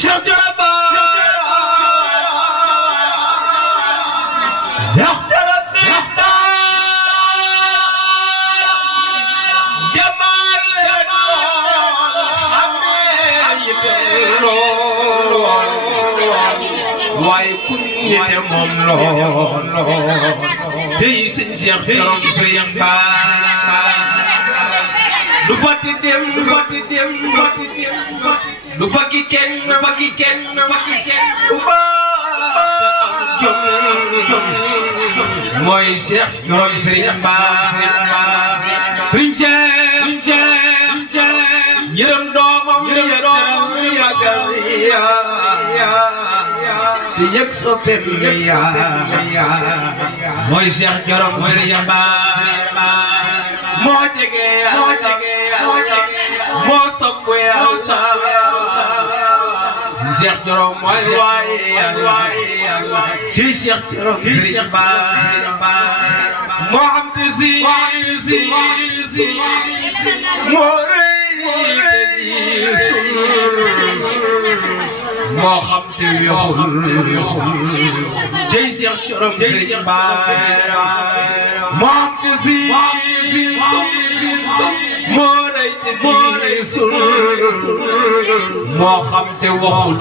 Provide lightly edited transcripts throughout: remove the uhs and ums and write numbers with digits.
Cheikh Thioro Ba waaye ku nite moom lool tey sëñ Cheikh Thioro Serigne Ba du fàtte dem du fàtte dem du fakki kenn ba jom mooy Cheikh Thioro Serigne Ba prince yërëm doomam magal di yëg soppeem mooy Cheikh Thioro Serigne Ba moo jege moo sopp Yàlla Cheikh Thioro mooy waay ci Cheikh Thioro Serigne Ba moo am te si moo rëy moo xam te wéexul jëy Cheikh Thioro Serigne Ba moo am te si moo rëy te diisul moo xam te waxul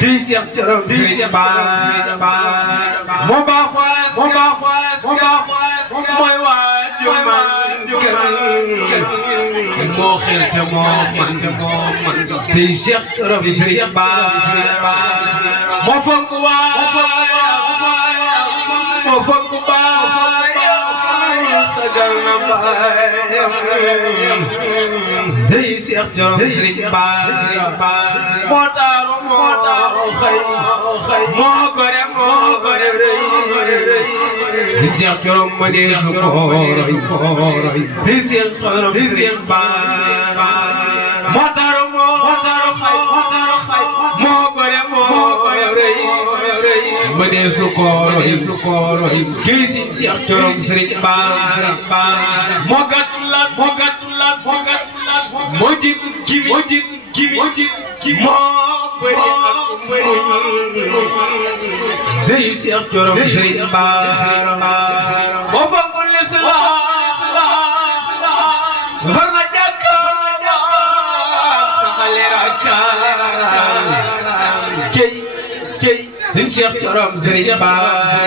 jëy Cheikh Thioro Serigne Ba moo baax mooy waaju man moo xel te moo tey Cheikh Thioro Serigne Ba moo fonk baayam sagal na baayam tey Cheikh Thioro Serigne Ba moo taaru xëy moo gore rëy sëñ Cheikh Thioro ma nee su ko roy tey Cheikh Thioro Serigne Ba moo taaru xëy moo gore rëy ma nee su ko roy tey Cheikh Thioro Serigne Ba moo gàtt la moo jiitu gimi moo bëri tey Cheikh Thioro Serigne Ba moo fonkul lislaam far na jàkka saxale rakka cey sëñ Cheikh Thioro Serigne Ba